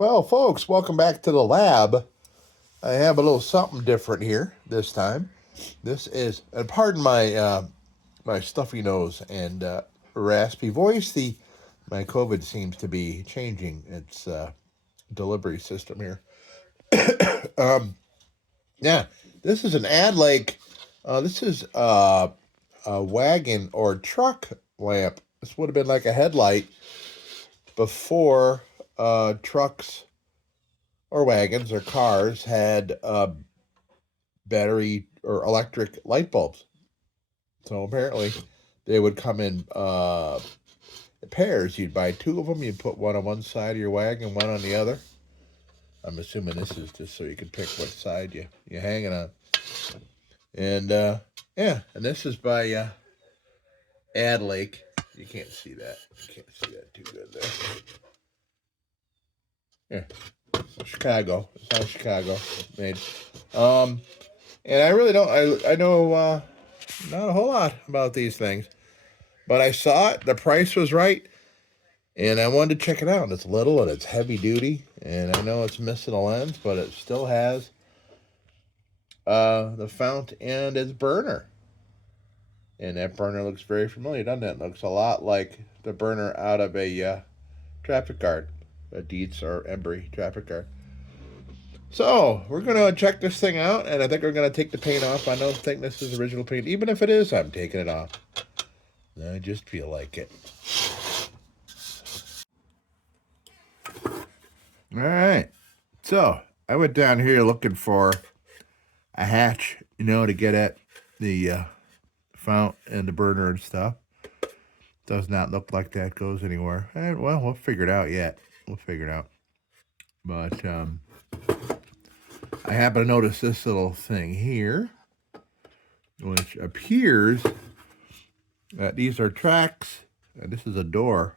Well, folks, welcome back to the lab. I have a little something different here this time. This is, and pardon my stuffy nose and raspy voice. My COVID seems to be changing its delivery system here. Yeah, this is an ADLAKE. This is a wagon or truck lamp. This would have been like a headlight before trucks or wagons or cars had battery or electric light bulbs. So apparently they would come in pairs. You'd buy two of them. You'd put one on one side of your wagon, one on the other. I'm assuming this is just so you can pick what side you're hanging on. And yeah, and this is by ADLAKE. You can't see that. You can't see that too good there. Yeah, Chicago. It's out of Chicago. Made. And I really don't. I know not a whole lot about these things, but I saw it. The price was right, and I wanted to check it out. It's little and it's heavy duty, and I know it's missing a lens, but it still has the fount and its burner. And that burner looks very familiar, doesn't it? It looks a lot like the burner out of a traffic guard, a Dietz or Embry traffic guard. So, we're going to check this thing out, and I think we're going to take the paint off. I don't think this is original paint. Even if it is, I'm taking it off. I just feel like it. All right. So, I went down here looking for a hatch, to get at the fount and the burner and stuff. Does not look like that goes anywhere. And, well, we'll figure it out yet. We'll figure it out. But, I happen to notice this little thing here, which appears that these are tracks, and this is a door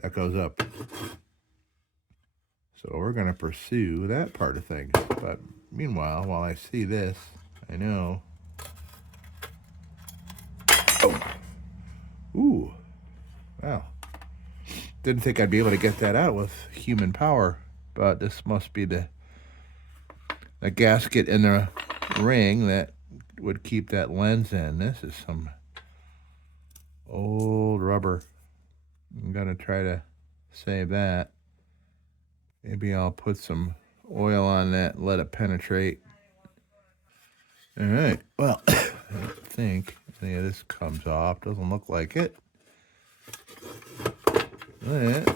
that goes up. So we're going to pursue that part of things. But meanwhile, while I see this, I know. Oh! Ooh. Wow. Didn't think I'd be able to get that out with human power, but this must be the gasket in the ring that would keep that lens in. This is some old rubber. I'm going to try to save that. Maybe I'll put some oil on that and let it penetrate. All right. Well, I don't think any of this comes off. Doesn't look like it. And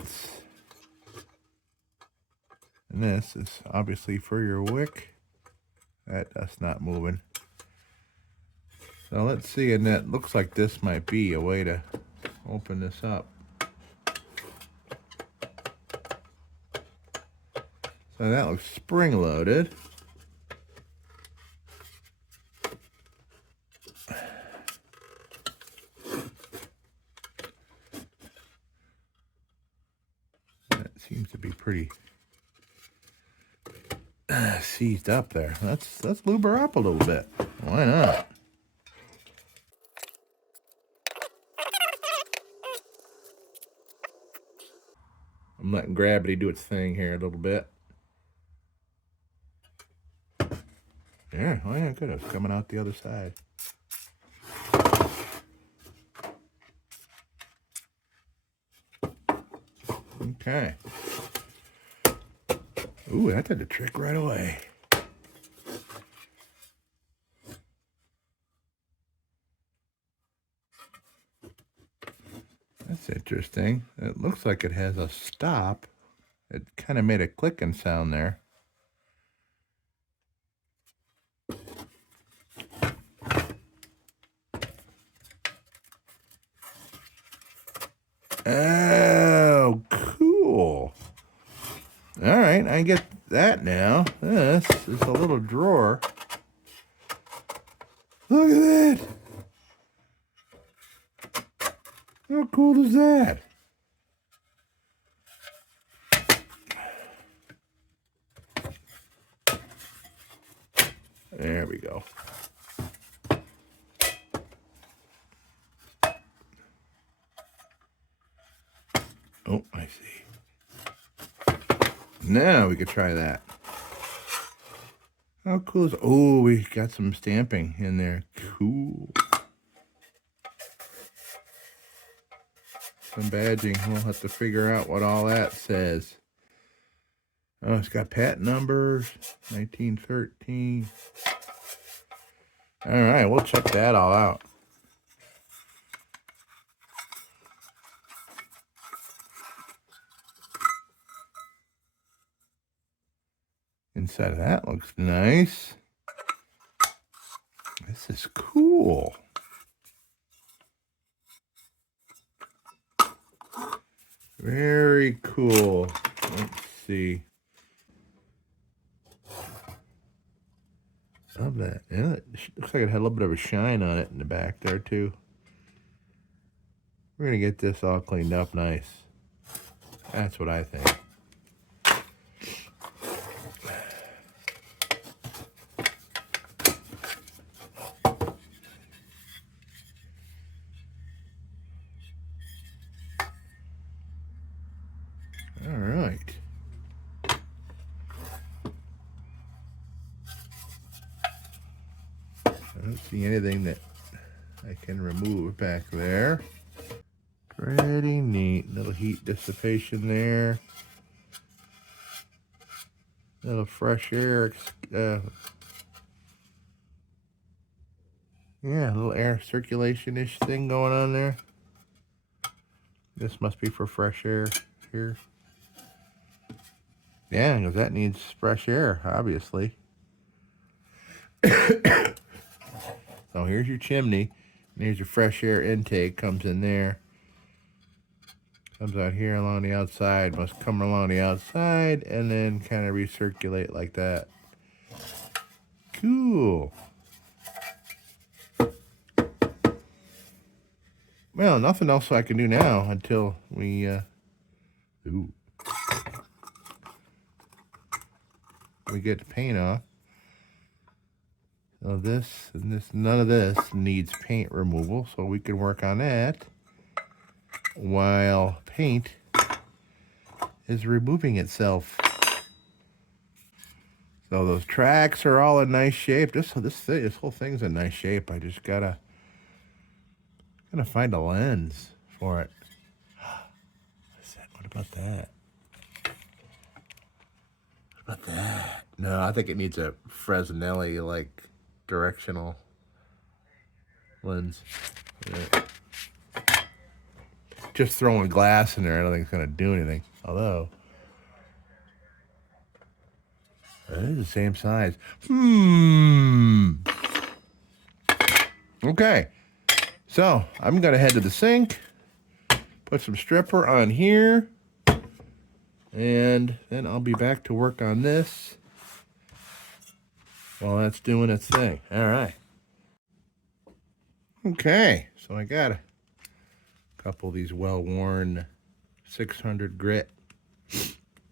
this is obviously for your wick. That's not moving. So let's see, and that looks like this might be a way to open this up. So that looks spring-loaded. That seems to be pretty seized up there. Let's lube her up a little bit. Why not? I'm letting gravity do its thing here a little bit. Yeah, oh yeah, good. It's coming out the other side. Okay. Ooh, that did the trick right away. That's interesting. It looks like it has a stop. It kind of made a clicking sound there. Oh, cool. All right, I get that now. This is a little drawer. Look at that. How cool is that? There we go. Oh, I see. Now we could try that. How cool is... Oh, we got some stamping in there. Cool. Some badging. We'll have to figure out what all that says. Oh, it's got patent numbers. 1913. All right, we'll check that all out. Inside of that looks nice. This is cool. Very cool. Let's see. Love that. Yeah, it looks like it had a little bit of a shine on it in the back there too. We're gonna get this all cleaned up nice. That's what I think. All right. I don't see anything that I can remove back there. Pretty neat. Little heat dissipation there. Little fresh air. Yeah, a little air circulation-ish thing going on there. This must be for fresh air here. Yeah, because that needs fresh air, obviously. So here's your chimney. And here's your fresh air intake. Comes in there. Comes out here along the outside. Must come along the outside and then kind of recirculate like that. Cool. Well, nothing else I can do now until we we get the paint off. So this and this, none of this needs paint removal, so we can work on that while paint is removing itself. So those tracks are all in nice shape. This whole thing's in nice shape. I just gotta find a lens for it. What's that? What about that? What about that? No, I think it needs a Fresnelli like directional lens. Yeah. Just throwing glass in there, I don't think it's gonna do anything. Although it is the same size. Okay. So I'm gonna head to the sink, put some stripper on here, and then I'll be back to work on this while that's doing its thing. All right. Okay, so I got a couple of these well-worn 600 grit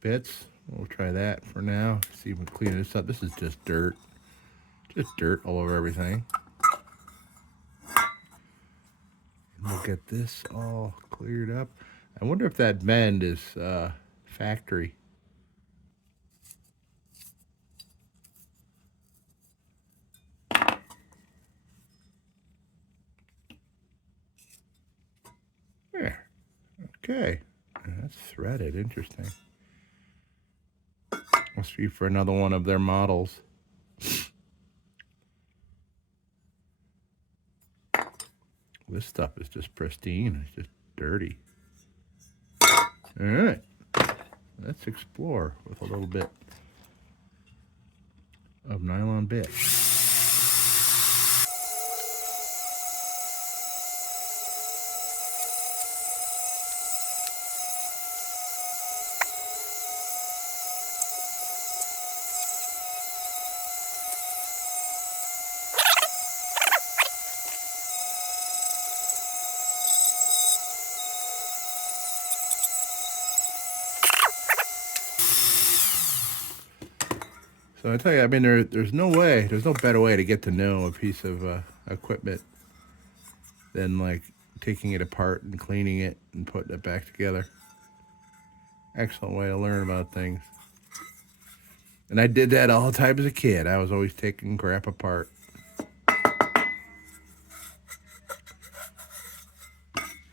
bits. We'll try that for now. See if we can clean this up. This is just dirt. Just dirt all over everything. And we'll get this all cleared up. I wonder if that bend is factory. There. Okay. That's threaded. Interesting. Must be for another one of their models. This stuff is just pristine. It's just dirty. All right. Let's explore with a little bit of nylon bit. So I tell you, I mean, there's no better way to get to know a piece of equipment than like taking it apart and cleaning it and putting it back together. Excellent way to learn about things. And I did that all the time as a kid. I was always taking crap apart.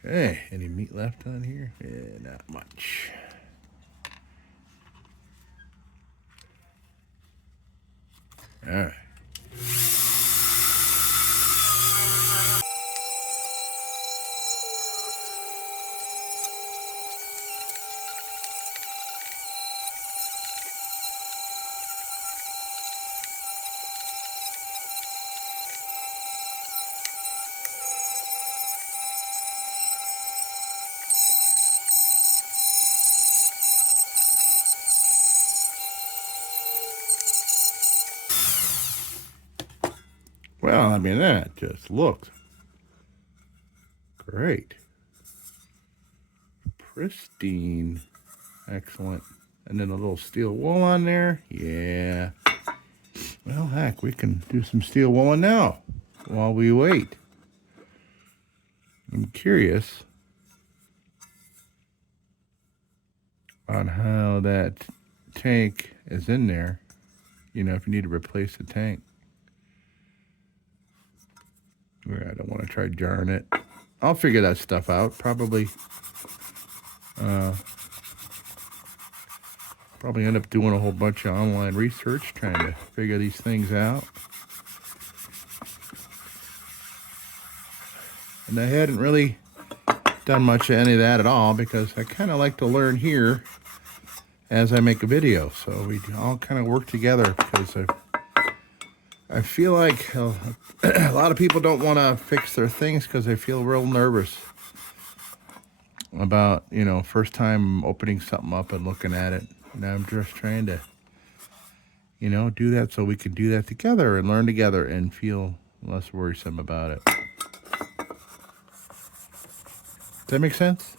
Hey, any meat left on here? Yeah, not much. All right. Well, I mean, that just looks great. Pristine. Excellent. And then a little steel wool on there. Yeah. Well, heck, we can do some steel wooling now while we wait. I'm curious on how that tank is in there. You know, if you need to replace the tank. I don't want to try jarring it. I'll figure that stuff out. Probably end up doing a whole bunch of online research trying to figure these things out. And I hadn't really done much of any of that at all because I kind of like to learn here as I make a video. So we all kind of work together because I feel like a lot of people don't want to fix their things because they feel real nervous about, you know, first time opening something up and looking at it. And I'm just trying to, you know, do that so we can do that together and learn together and feel less worrisome about it. Does that make sense?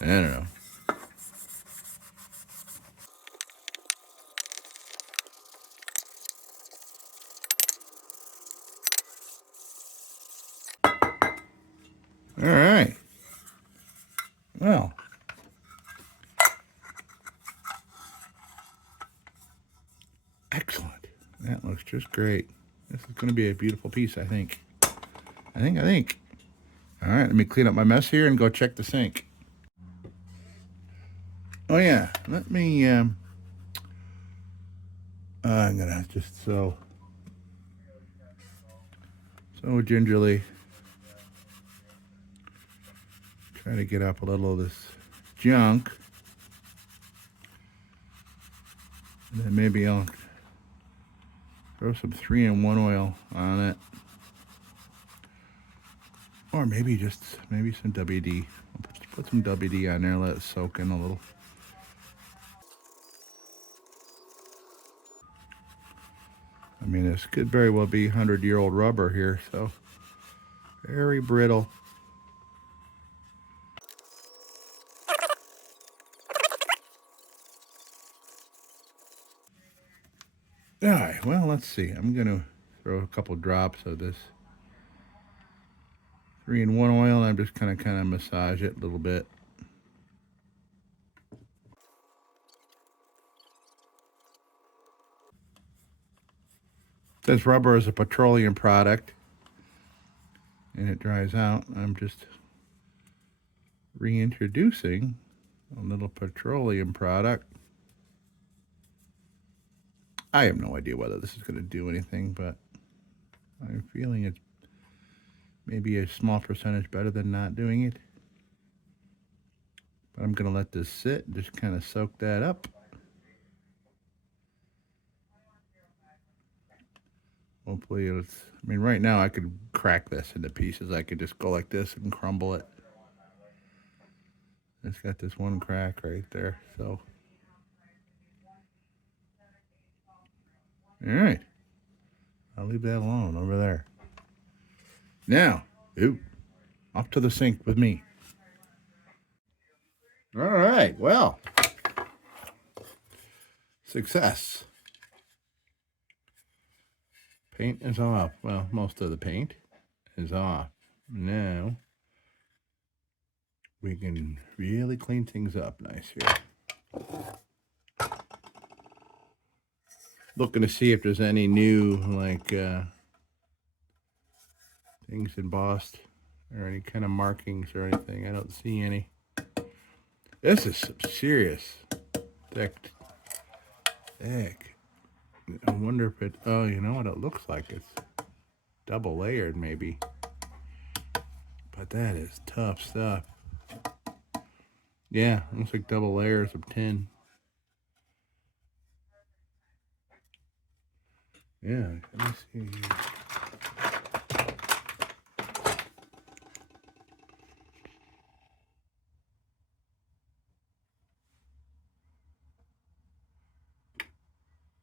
I don't know. All right. Well, excellent. That looks just great. This is going to be a beautiful piece, I think. I think. All right, let me clean up my mess here and go check the sink. Oh, yeah. Let me, I'm going to just so gingerly try to get up a little of this junk. And then maybe I'll throw some 3-in-1 oil on it. Or maybe some WD. I'll put some WD on there, let it soak in a little. I mean, this could very well be 100-year-old rubber here, so very brittle. All right, well, let's see. I'm going to throw a couple drops of this 3-in-1 oil, and I'm just kind of massage it a little bit. Since rubber is a petroleum product and it dries out, I'm just reintroducing a little petroleum product. I have no idea whether this is going to do anything, but I'm feeling it's maybe a small percentage better than not doing it. But I'm going to let this sit and just kind of soak that up. Hopefully it's, I mean, right now I could crack this into pieces. I could just go like this and crumble it. It's got this one crack right there, so. All right. I'll leave that alone over there. Now, off to the sink with me. All right, well, success. Paint is off. Well, most of the paint is off. Now, we can really clean things up nice here. Looking to see if there's any new, like, things embossed or any kind of markings or anything. I don't see any. This is some serious thick. I wonder if it, oh, you know what it looks like? It's double layered maybe. But that is tough stuff. Yeah, looks like double layers of tin. Yeah, let me see here.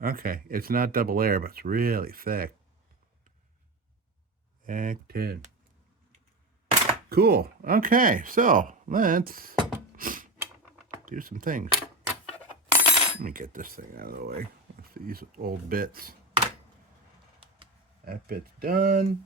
Okay, it's not double layer, but it's really thick. Thick tin. Cool. Okay, so let's do some things. Let me get this thing out of the way. These old bits. That bit's done.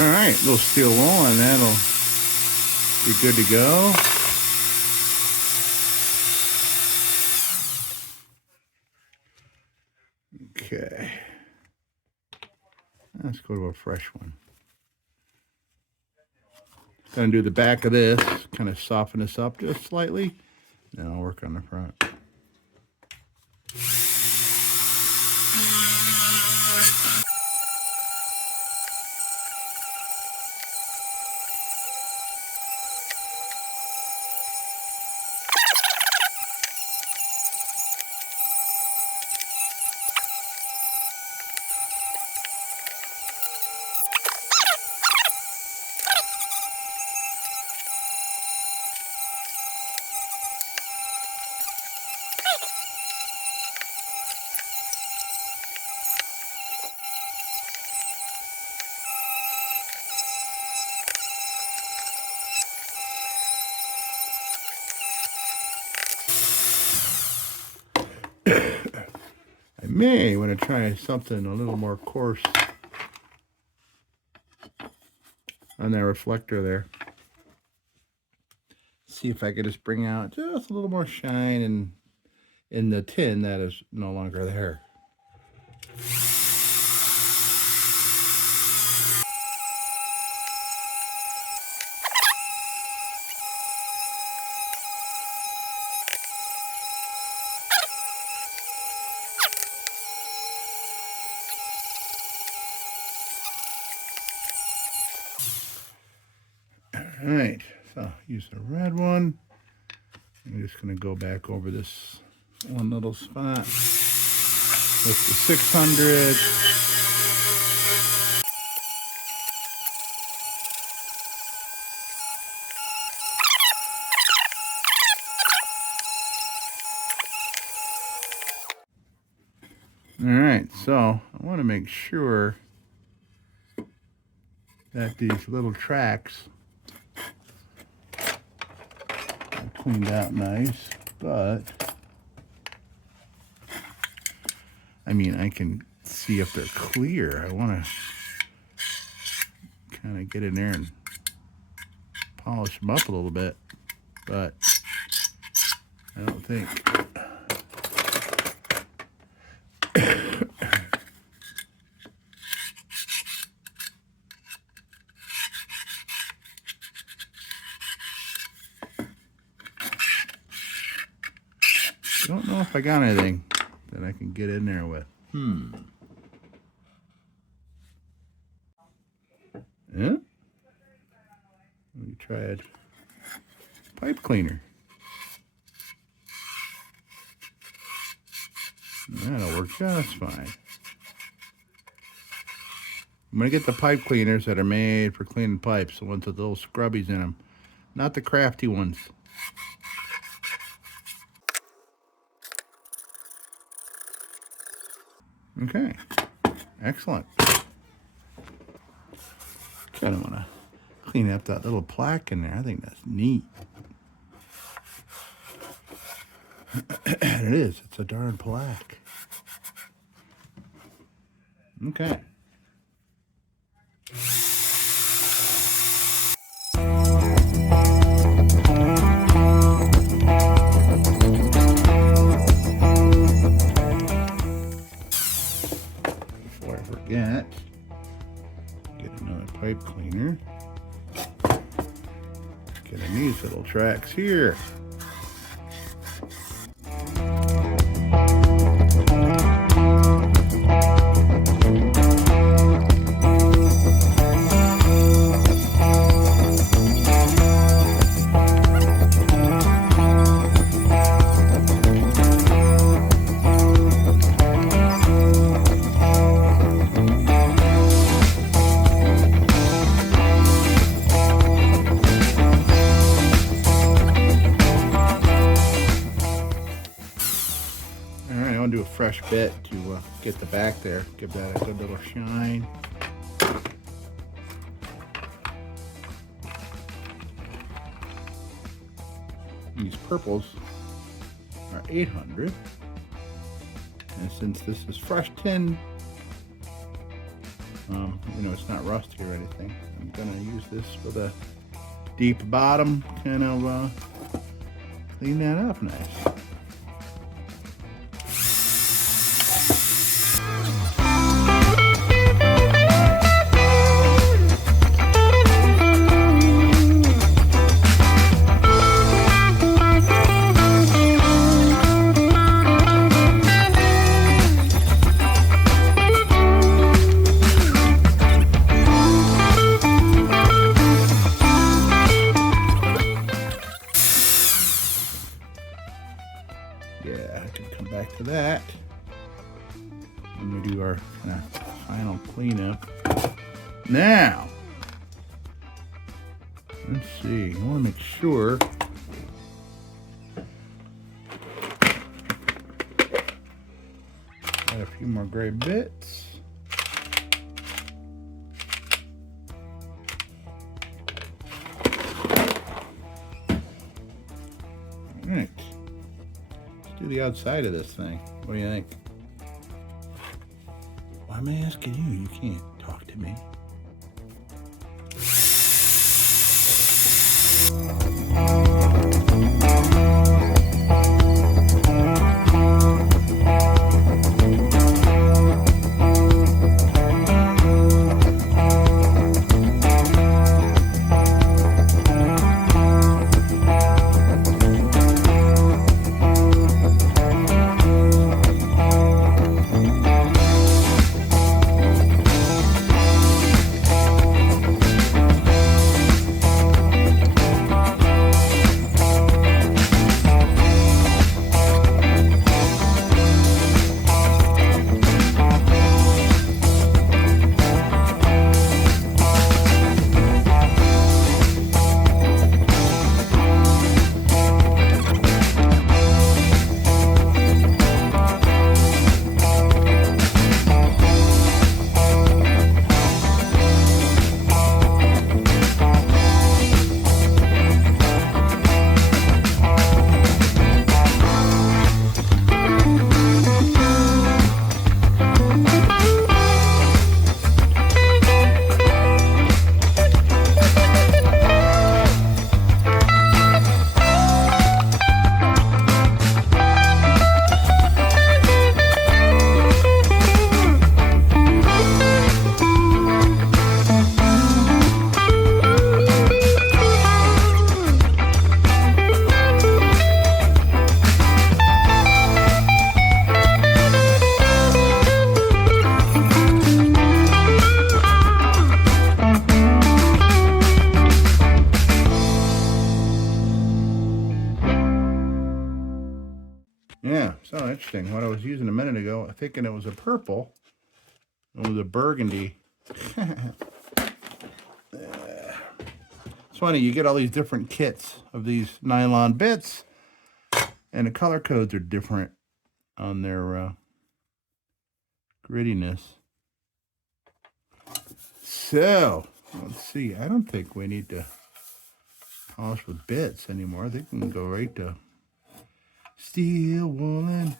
All right, little steel wool, and that'll be good to go. Okay. Let's go to a fresh one. Gonna do the back of this, kind of soften this up just slightly. Then I'll work on the front. I may want to try something a little more coarse on that reflector there. See if I could just bring out just a little more shine in the tin that is no longer there. All right, so use the red one. I'm just going to go back over this one little spot with the 600. All right, so I want to make sure that these little tracks are cleaned out nice, but I mean, I can see if they're clear. I want to kind of get in there and polish them up a little bit, but I don't think. Don't know if I got anything that I can get in there with. Yeah? We tried pipe cleaner. That'll work just fine. I'm going to get the pipe cleaners that are made for cleaning pipes, the ones with little scrubbies in them, not the crafty ones. Okay, excellent. Kind of want to clean up that little plaque in there. I think that's neat. And it is. It's a darn plaque. Okay. Before I forget, get another pipe cleaner. Get in these little tracks here. Do a fresh bit to get the back there, give that a good little shine. These purples are 800, and since this is fresh tin, you know, it's not rusty or anything, I'm gonna use this with a deep bottom, kind of clean that up nice. Yeah, I can come back to that when we do our kind of final cleanup. Now, let's see. I want to make sure got a few more gray bits. All right. Do the outside of this thing. What do you think? Why am I asking you? You can't talk to me. Yeah, so interesting. What I was using a minute ago, thinking it was a purple, it was a burgundy. It's funny, you get all these different kits of these nylon bits, and the color codes are different on their grittiness. So, Let's see. I don't think we need to polish with bits anymore. They can go right to steel woolen.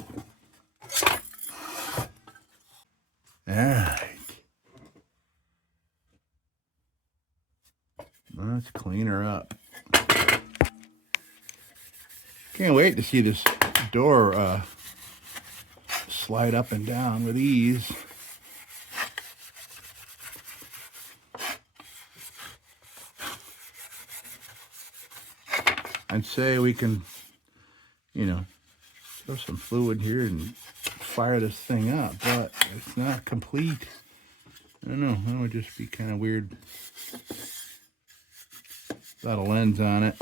All right. Let's clean her up. Can't wait to see this door slide up and down with ease. I'd say we can, you know, throw some fluid here and fire this thing up, but it's not complete. I don't know, that would just be kind of weird. Without a lens on it.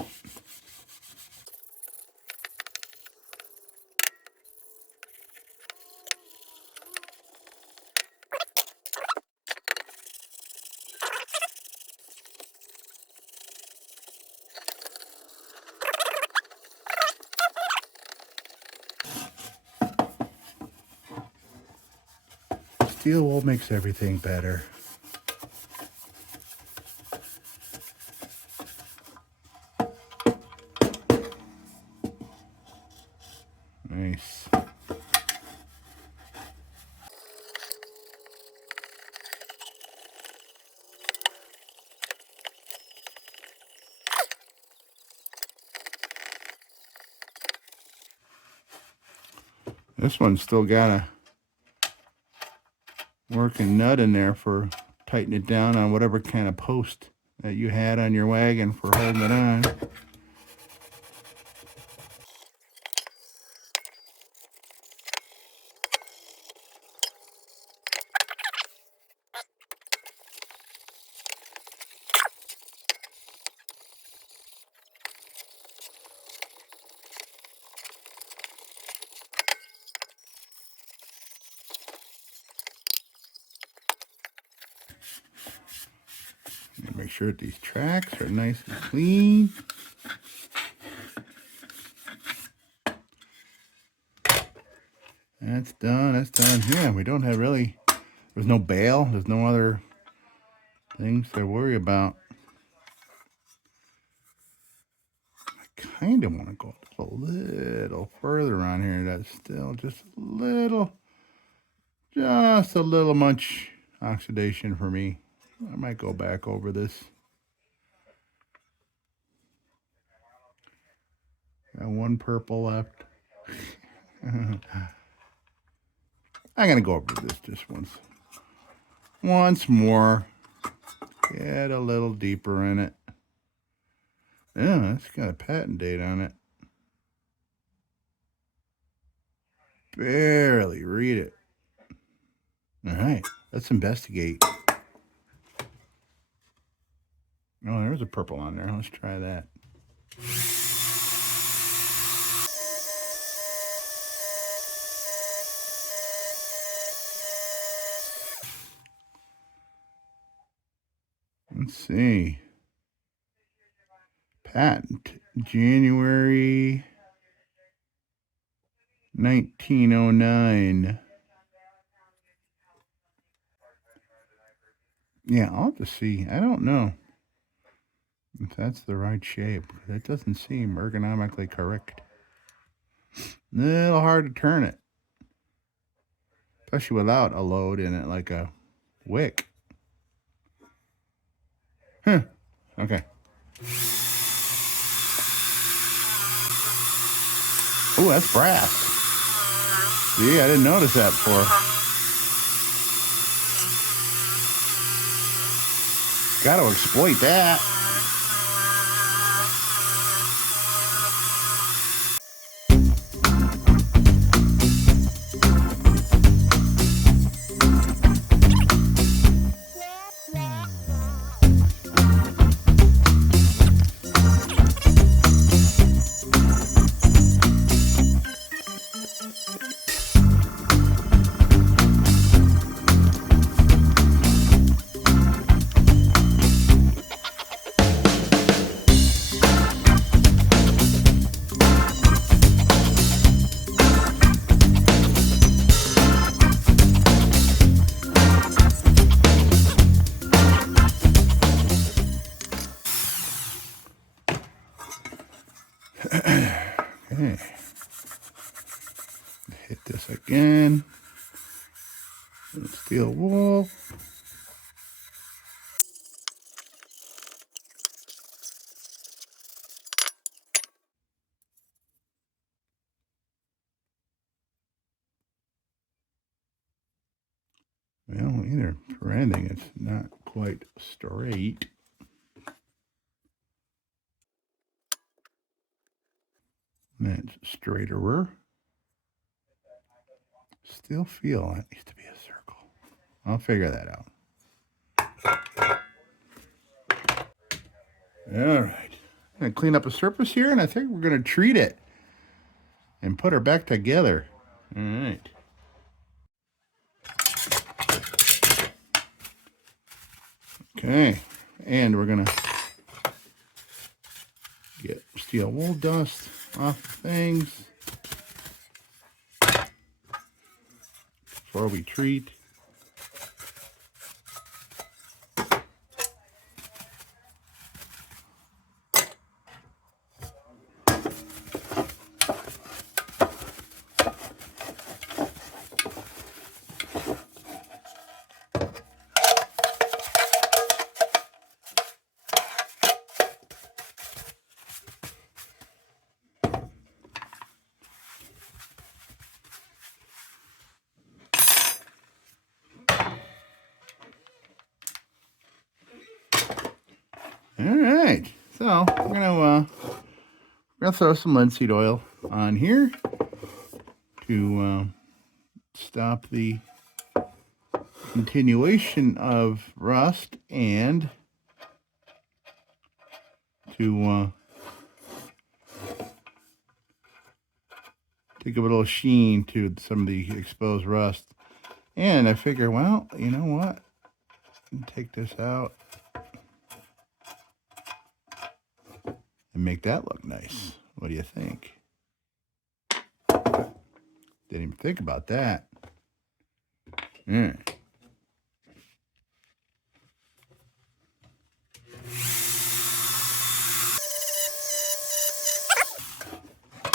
Steel wool makes everything better. Nice. This one's still got a working nut in there for tightening it down on whatever kind of post that you had on your wagon for holding it on. Make sure that these tracks are nice and clean. That's done. That's done. Yeah, we don't have really, there's no bail. There's no other things to worry about. I kind of want to go a little further on here. That's still just a little much oxidation for me. I might go back over this. Got one purple left. I'm gonna go over this just once more. Get a little deeper in it. Yeah, that's got a patent date on it. Barely read it. All right, let's investigate. Oh, there's a purple on there. Let's try that. Let's see. Patent, January 1909. Yeah, I'll have to see. I don't know if that's the right shape. That doesn't seem ergonomically correct. A little hard to turn it, especially without a load in it, like a wick. Huh. Okay. Oh, that's brass. See, I didn't notice that before. Got to exploit that. this again. Steel wool. Well, either for anything, it's not quite straight. That's straighter. Still feel that needs to be a circle. I'll figure that out. All right. I'm going to clean up a surface here, and I think we're going to treat it and put her back together. All right. Okay. And we're going to get steel wool dust off things before we treat. All right, so we're gonna throw some linseed oil on here to stop the continuation of rust and to give a little sheen to some of the exposed rust. And I figure, well, you know what? Take this out and make that look nice. What do you think? Didn't even think about that. Yeah.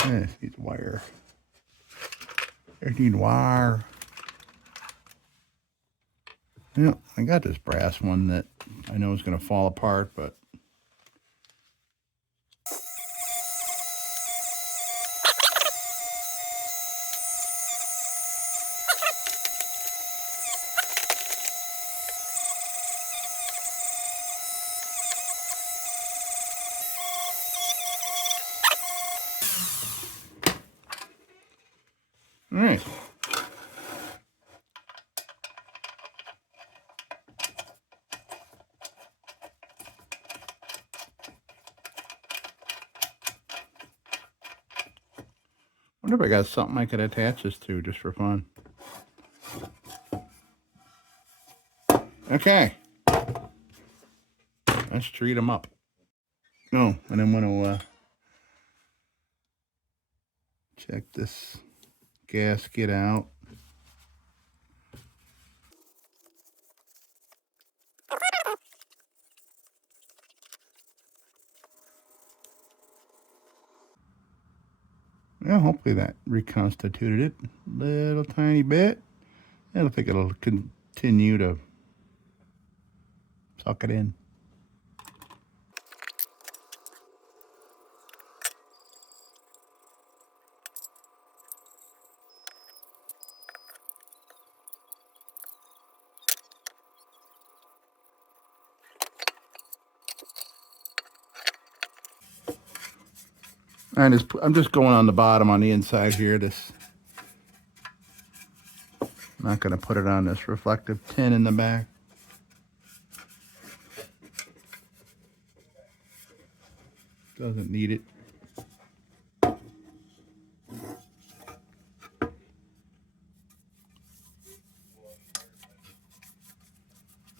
This needs wire. I need wire. Yeah, I got this brass one that I know is going to fall apart, but all right. Wonder if I got something I could attach this to just for fun. Okay. Let's treat them up. Oh, and I'm going to check this gasket out. Well, hopefully that reconstituted it a little tiny bit. I don't think it'll continue to suck it in. I'm just going on the bottom on the inside here. I'm not going to put it on this reflective tin in the back. Doesn't need it.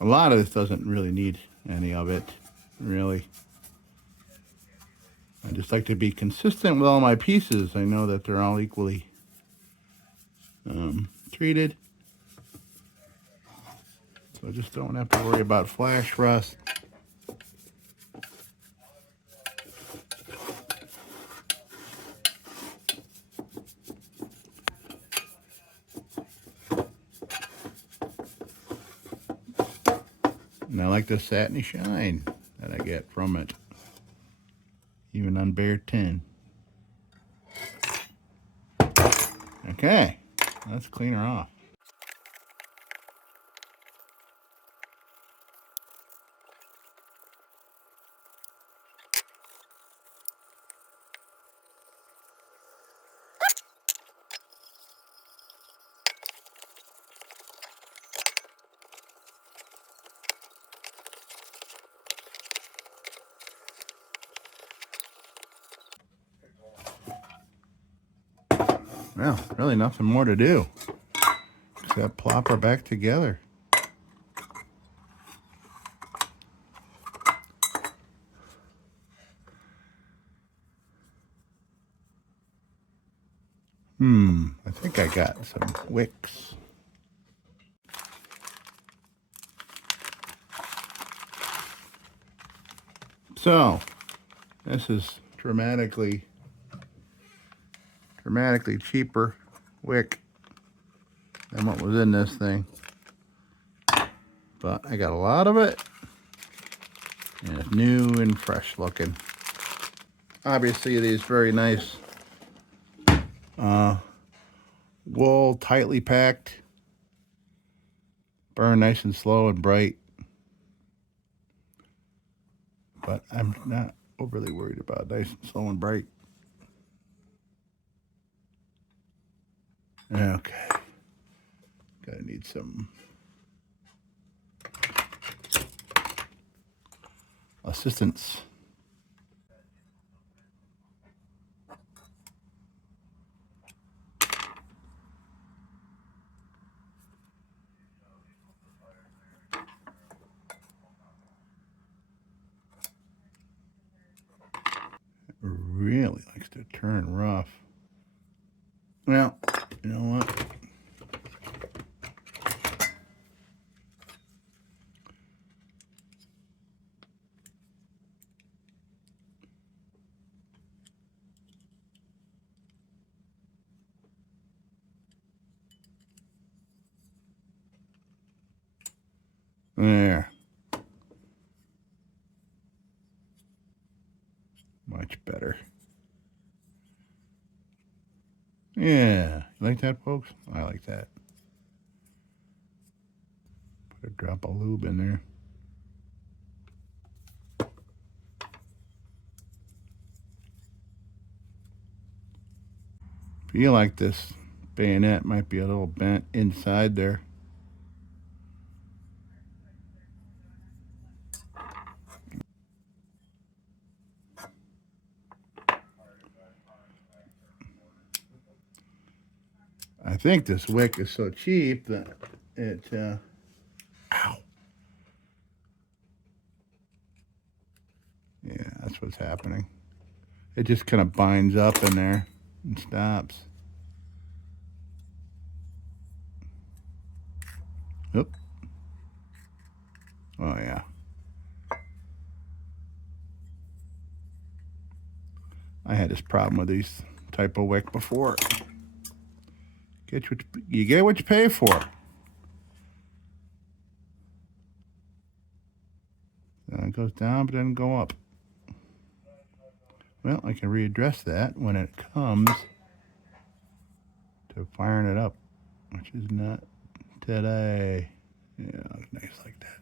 A lot of this doesn't really need any of it, really. I just like to be consistent with all my pieces. I know that they're all equally treated. So I just don't have to worry about flash rust. And I like the satiny shine that I get from it, even on bare tin. Okay, let's clean her off. Well, really nothing more to do except plop her back together. I think I got some wicks. So, this is dramatically cheaper wick than what was in this thing. But I got a lot of it, and it's new and fresh looking. Obviously, these very nice wool, tightly packed, burn nice and slow and bright. But I'm not overly worried about nice and slow and bright. Okay, gotta need some assistance. Really likes to turn rough. Well, you know what? There. Much better. Yeah. You like that, folks? I like that. Put a drop of lube in there. Feel like this bayonet might be a little bent inside there. I think this wick is so cheap that it, ow. Yeah, that's what's happening. It just kind of binds up in there and stops. Oop. Oh, yeah. I had this problem with these type of wick before. You get what you pay for. Then it goes down, but doesn't go up. Well, I can readdress that when it comes to firing it up, which is not today. Yeah, nice like that.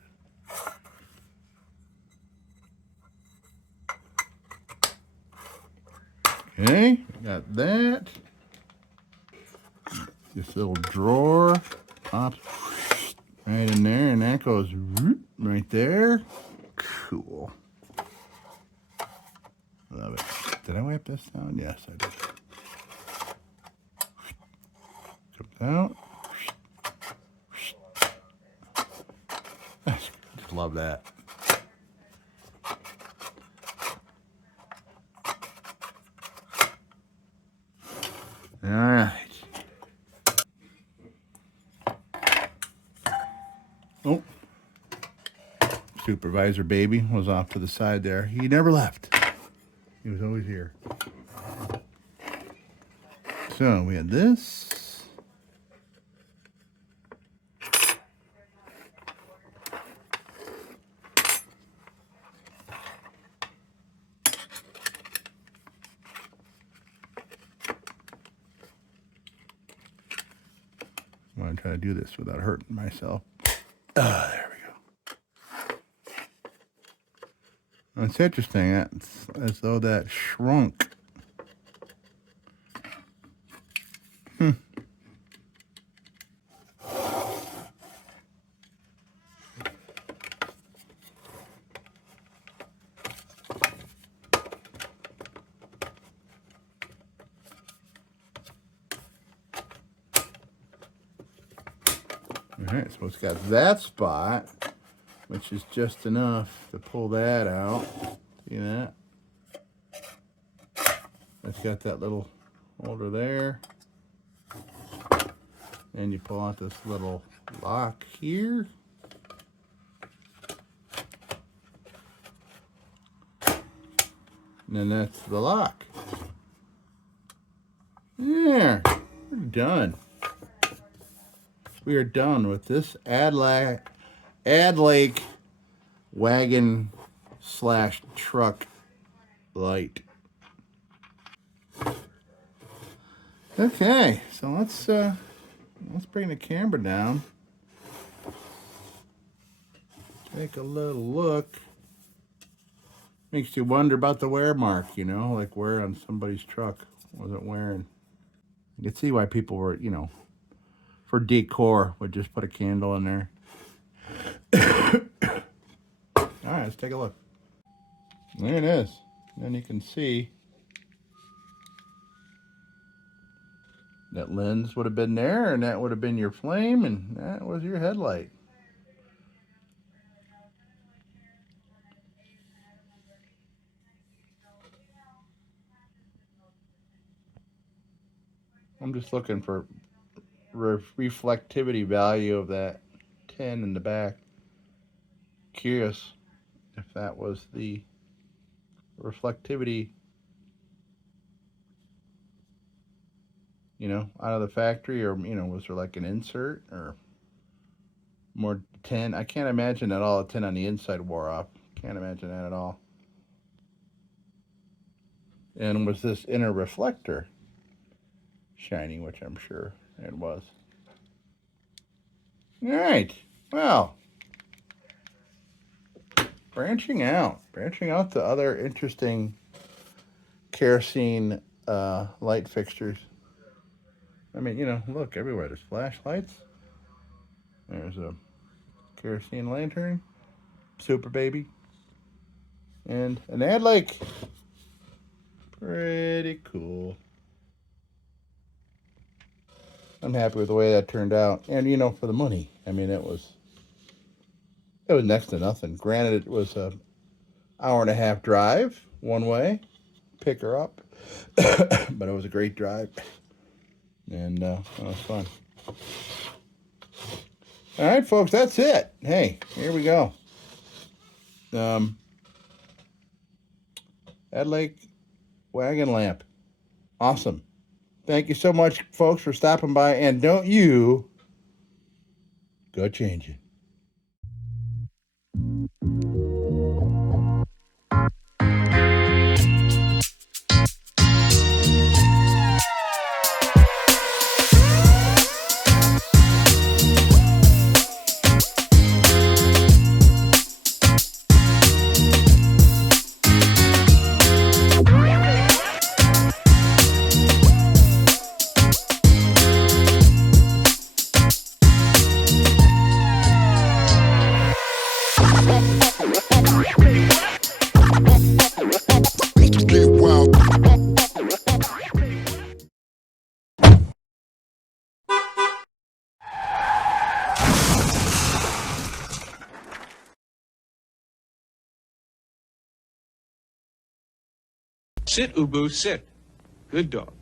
Okay, got that. This little drawer pops right in there, and that goes right there. Cool. Love it. Did I wipe this down? Yes, I did. Comes out. Just love that. All right. Oh, supervisor baby was off to the side there. He never left. He was always here. So we had this. want to try to do this without hurting myself. There we go. It's interesting. It's as though that shrunk. All right, so it's got that spot, which is just enough to pull that out. See that? It's got that little holder there. And you pull out this little lock here. And then that's the lock. There, we're done. We are done with this ADLAKE wagon / truck light. Okay, so let's bring the camera down. Take a little look. Makes you wonder about the wear mark, you know, like wear on somebody's truck wasn't wearing. You can see why people were, you know, for decor would just put a candle in there. All right, let's take a look. There it is. And you can see that lens would have been there, and that would have been your flame, and that was your headlight. I'm just looking for reflectivity value of that 10 in the back. Curious if that was the reflectivity, you know, out of the factory, or, you know, was there like an insert or more 10? I can't imagine that all the 10 on the inside wore off. Can't imagine that at all. And was this inner reflector shiny, which I'm sure it was. All right, well, branching out to other interesting kerosene light fixtures. I mean, you know, look everywhere. There's flashlights. There's a kerosene lantern, Super Baby, and an ADLAKE. Pretty cool. I'm happy with the way that turned out, and you know, for the money, I mean, it was next to nothing. Granted, it was a hour-and-a-half drive one way, pick her up, but it was a great drive, and it was fun. All right, folks, that's it. Hey, here we go. ADLAKE wagon lamp. Awesome. Thank you so much, folks, for stopping by, and don't you go change it. Sit, Ubu, sit. Good dog.